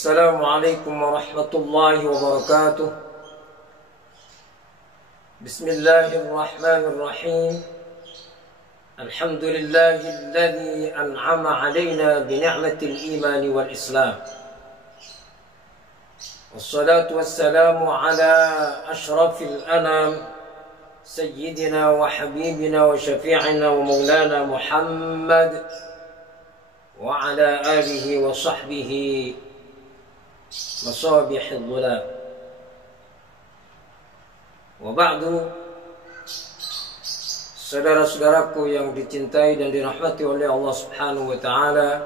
Assalamualaikum warahmatullahi wabarakatuh. Bismillahirrahmanirrahim. Alhamdulillahilladzi an'ama alaina bi ni'matil iman wal islam. Wassalatu wassalamu ala ashrafil anam sayyidina wa habibina wa syafi'ina wa maulana Muhammad wa ala alihi wa sahbihi masabihil dhulam. Wa ba'du, saudara-saudaraku yang dicintai dan dirahmati oleh Allah Subhanahu wa taala,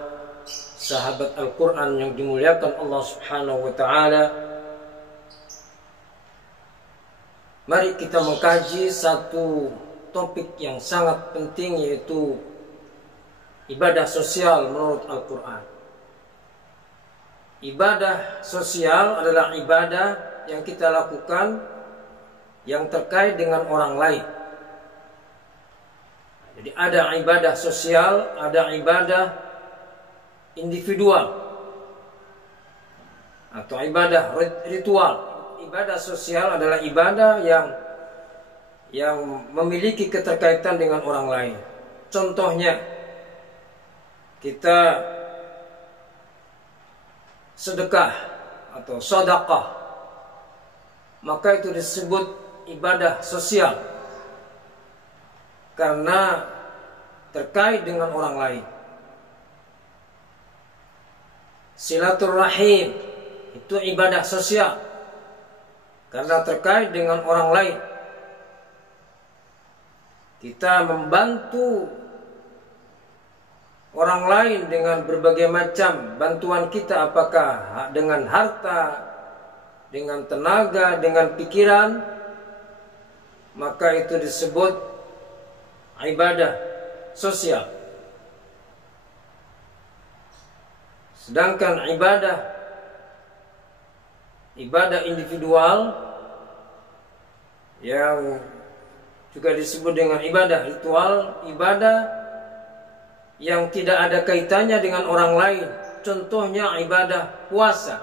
sahabat Al-Qur'an yang dimuliakan Allah Subhanahu wa taala, mari kita mengkaji satu topik yang sangat penting, yaitu ibadah sosial menurut Al-Qur'an. Ibadah sosial adalah ibadah yang kita lakukan yang terkait dengan orang lain. Jadi ada ibadah sosial, ada ibadah individual atau ibadah ritual. Ibadah sosial adalah ibadah yang memiliki keterkaitan dengan orang lain. Contohnya, kita sedekah atau sedekah, maka itu disebut ibadah sosial karena terkait dengan orang lain. Silaturahim itu ibadah sosial karena terkait dengan orang lain. Kita membantu orang lain dengan berbagai macam bantuan kita, apakah dengan harta, dengan tenaga, dengan pikiran, maka itu disebut ibadah sosial. Sedangkan ibadah individual yang juga disebut dengan ibadah ritual, ibadah yang tidak ada kaitannya dengan orang lain. Contohnya ibadah puasa.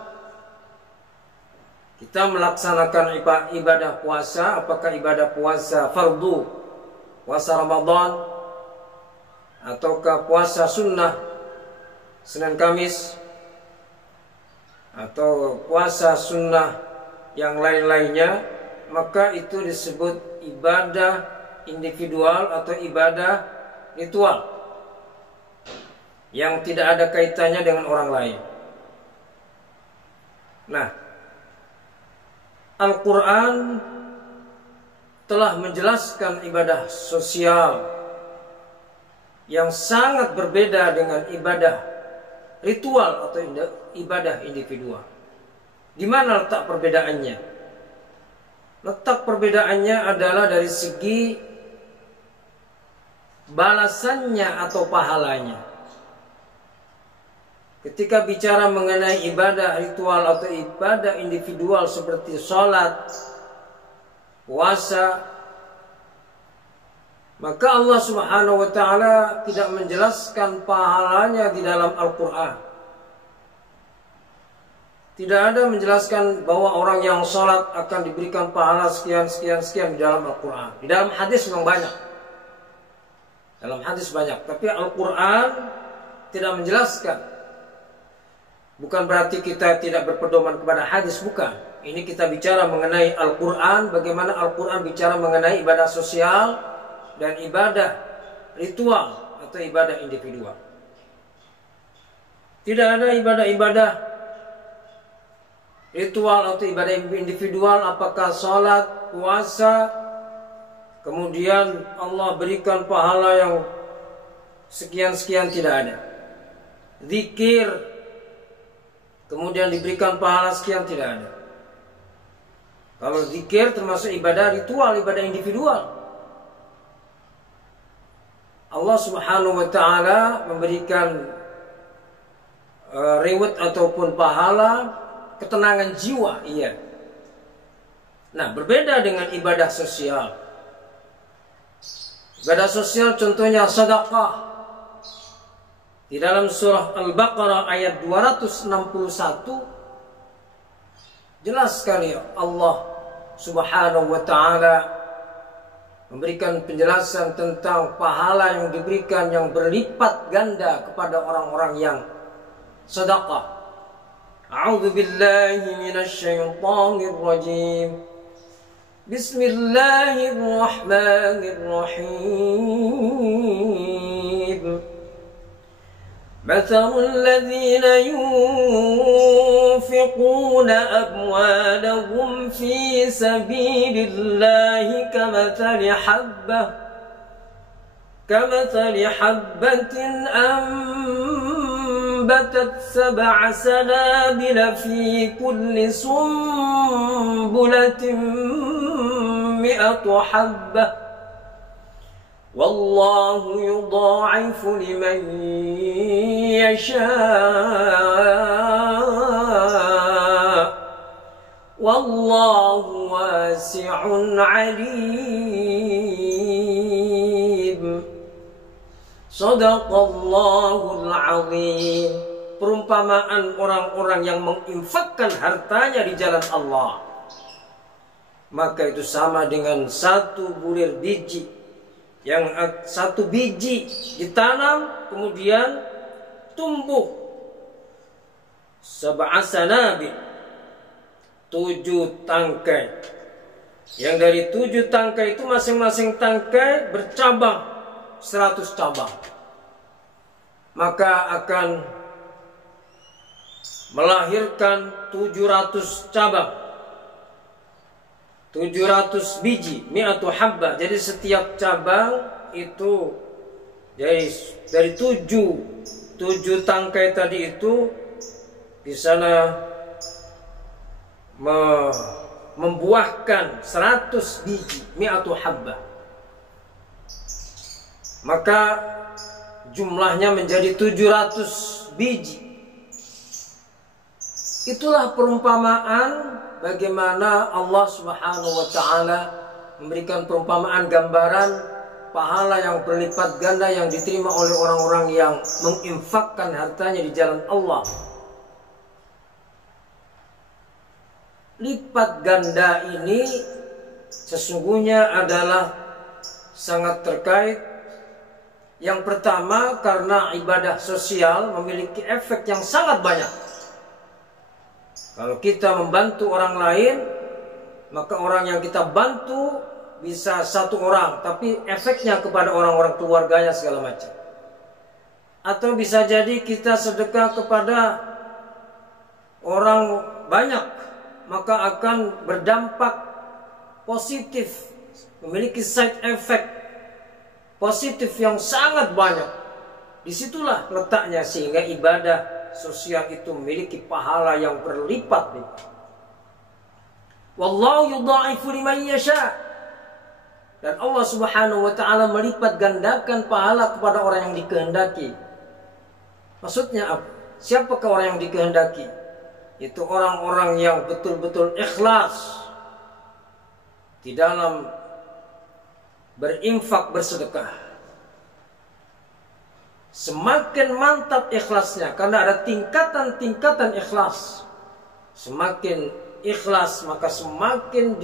Kita melaksanakan ibadah puasa, apakah ibadah puasa fardu, puasa Ramadan, ataukah puasa sunnah Senin Kamis, atau puasa sunnah yang lain-lainnya, maka itu disebut ibadah individual atau ibadah ritual yang tidak ada kaitannya dengan orang lain. Nah, Al-Quran telah menjelaskan ibadah sosial yang sangat berbeda dengan ibadah ritual atau ibadah individual. Di mana letak perbedaannya? Letak perbedaannya adalah dari segi balasannya atau pahalanya. Ketika bicara mengenai ibadah ritual atau ibadah individual seperti sholat, puasa, maka Allah Subhanahu wa ta'ala tidak menjelaskan pahalanya di dalam Al-Quran. Tidak ada menjelaskan bahwa orang yang sholat akan diberikan pahala sekian di dalam Al-Quran. Di dalam hadis memang banyak. Dalam hadis banyak, tapi Al-Quran tidak menjelaskan. Bukan berarti kita tidak berpedoman kepada hadis, bukan. Ini kita bicara mengenai Al-Quran, bagaimana Al-Quran bicara mengenai ibadah sosial dan ibadah ritual atau ibadah individual. Tidak ada ibadah-ibadah ritual atau ibadah individual, apakah sholat, puasa, kemudian Allah berikan pahala yang sekian-sekian, tidak ada. Zikir, kemudian diberikan pahala sekian, tidak ada. Kalau zikir termasuk ibadah ritual, ibadah individual. Allah Subhanahu wa ta'ala memberikan reward ataupun pahala, ketenangan jiwa, iya. Nah, berbeda dengan ibadah sosial. Ibadah sosial contohnya sedekah. Di dalam surah Al-Baqarah ayat 261 Jelas sekali Allah Subhanahu wa ta'ala memberikan penjelasan tentang pahala yang diberikan yang berlipat ganda kepada orang-orang yang sedekah. A'udzu billahi minasy syaithanir rajim. Bismillahirrahmanirrahim. مثل الذين ينفقون أموالهم في سبيل الله كمثل حبة أنبتت 7 سنابل في كل سنبلة 100 حبة والله يضاعف لمن يشاء والله واسع عليم. Shadaqallahul azim. Perumpamaan orang-orang yang menginfakkan hartanya di jalan Allah, maka itu sama dengan satu bulir biji. Yang satu biji ditanam kemudian tumbuh 7 sanabil, 7 tangkai. Yang dari 7 tangkai itu masing-masing tangkai bercabang 100 cabang. Maka akan melahirkan 700 cabang, 700 biji, 100 habba. Jadi setiap cabang itu dari 7 tangkai tadi itu di sana membuahkan 100 biji, 100 habba. Maka jumlahnya menjadi 700 biji. Itulah perumpamaan bagaimana Allah Subhanahu wa ta'ala memberikan perumpamaan gambaran pahala yang berlipat ganda yang diterima oleh orang-orang yang menginfakkan hartanya di jalan Allah. Lipat ganda ini sesungguhnya adalah sangat terkait. Yang pertama, karena ibadah sosial memiliki efek yang sangat banyak. Kalau kita membantu orang lain, maka orang yang kita bantu bisa 1 orang, tapi efeknya kepada orang-orang keluarganya segala macam. Atau bisa jadi kita sedekah kepada orang banyak, maka akan berdampak positif, memiliki side effect positif yang sangat banyak. Disitulah letaknya sehingga ibadah sosial itu memiliki pahala yang berlipat-lipat. Wallahu yudha'ifu liman yasha. Dan Allah Subhanahu wa ta'ala melipat gandakan pahala kepada orang yang dikehendaki. Maksudnya apa? Siapakah orang yang dikehendaki? Itu orang-orang yang betul-betul ikhlas di dalam berinfak, bersedekah. Semakin mantap ikhlasnya, karena ada tingkatan-tingkatan ikhlas. Semakin ikhlas maka semakin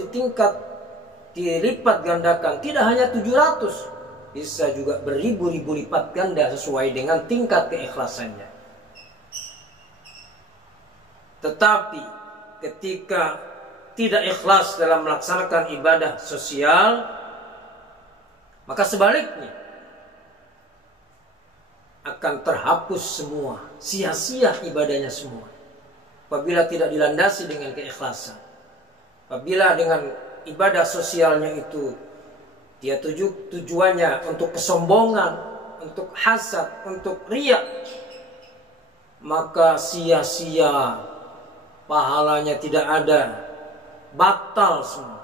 dilipat gandakan. Tidak hanya 700, bisa juga beribu-ribu lipat ganda sesuai dengan tingkat keikhlasannya. Tetapi ketika tidak ikhlas dalam melaksanakan ibadah sosial, maka sebaliknya akan terhapus semua, sia-sia ibadahnya semua. Apabila tidak dilandasi dengan keikhlasan, apabila dengan ibadah sosialnya itu dia tujuannya untuk kesombongan, untuk hasad, untuk riya, maka sia-sia, pahalanya tidak ada, batal semua.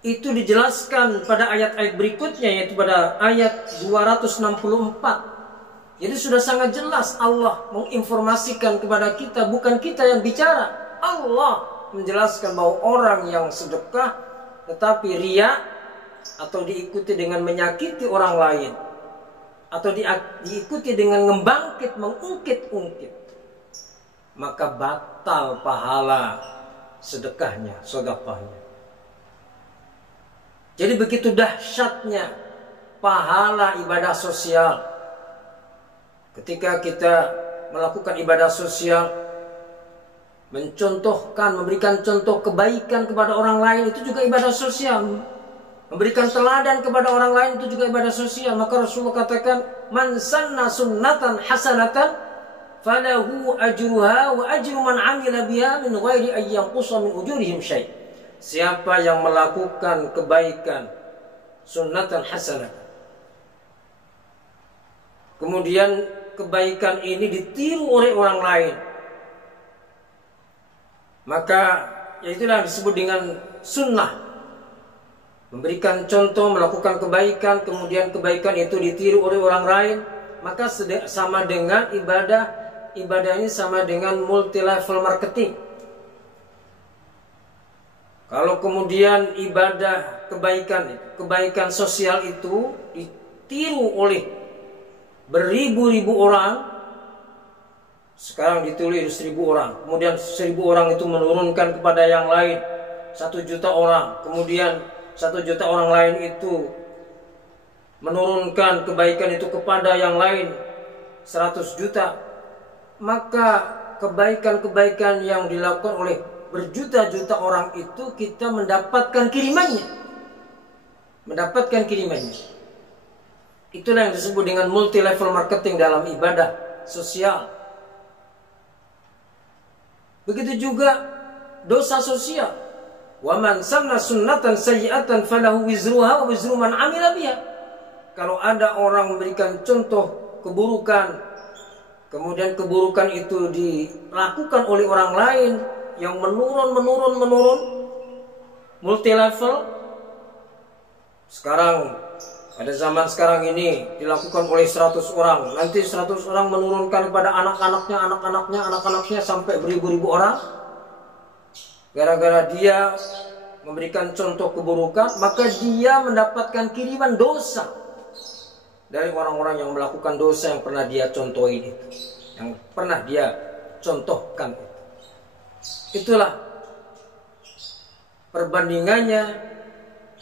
Itu dijelaskan pada ayat-ayat berikutnya, yaitu pada ayat 264. Jadi sudah sangat jelas Allah menginformasikan kepada kita, bukan kita yang bicara. Allah menjelaskan bahwa orang yang sedekah tetapi riya atau diikuti dengan menyakiti orang lain, atau diikuti dengan membangkit, mengungkit-ungkit, maka batal pahala sedekahnya, sedekahnya. Jadi begitu dahsyatnya pahala ibadah sosial. Ketika kita melakukan ibadah sosial, mencontohkan, memberikan contoh kebaikan kepada orang lain, itu juga ibadah sosial. Memberikan teladan kepada orang lain itu juga ibadah sosial. Maka Rasulullah katakan, man sanna sunnatan hasanatan falahu ajruha wa ajru man amila biha min ghairi an yanqusa min ujurihim syai'. Siapa yang melakukan kebaikan sunnatan hasanatan, kemudian kebaikan ini ditiru oleh orang lain, maka itulah disebut dengan sunnah. Memberikan contoh, melakukan kebaikan, kemudian kebaikan itu ditiru oleh orang lain, maka sama dengan ibadah ini sama dengan multi level marketing. Kalau kemudian ibadah kebaikan sosial itu ditiru oleh beribu-ribu orang, sekarang ditulis 1.000 orang, kemudian 1.000 orang itu menurunkan kepada yang lain 1 juta orang, kemudian 1 juta orang lain itu menurunkan kebaikan itu kepada yang lain 100 juta, maka kebaikan-kebaikan yang dilakukan oleh berjuta-juta orang itu kita mendapatkan kirimannya. Itulah yang disebut dengan multi level marketing dalam ibadah sosial. Begitu juga dosa sosial. Wa man sanna sunnatan sayyi'atan falahu wizruha wa wizru man 'amila biha. Kalau ada orang memberikan contoh keburukan, kemudian keburukan itu dilakukan oleh orang lain yang menurun multi level. Sekarang pada zaman sekarang ini dilakukan oleh 100 orang, nanti 100 orang menurunkan kepada anak-anaknya sampai beribu-ribu orang. Gara-gara dia memberikan contoh keburukan, maka dia mendapatkan kiriman dosa dari orang-orang yang melakukan dosa yang pernah dia contohin itu, yang pernah dia contohkan. Itulah perbandingannya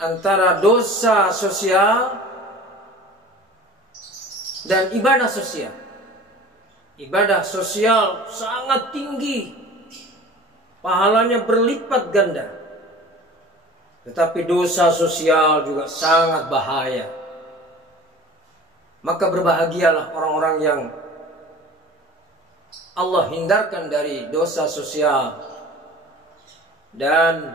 antara dosa sosial dan ibadah sosial. Ibadah sosial sangat tinggi, pahalanya berlipat ganda. Tetapi dosa sosial juga sangat bahaya. Maka berbahagialah orang-orang yang Allah hindarkan dari dosa sosial dan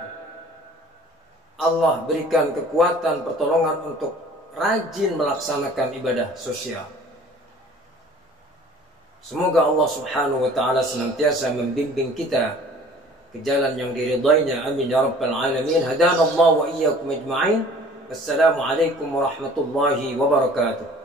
Allah berikan kekuatan pertolongan untuk rajin melaksanakan ibadah sosial. Semoga Allah Subhanahu wa taala senantiasa membimbing kita ke jalan yang diridainya. Amin ya rabbal alamin. Hadanallahu wa iyyakum ajma'in. Wassalamu alaikum warahmatullahi wabarakatuh.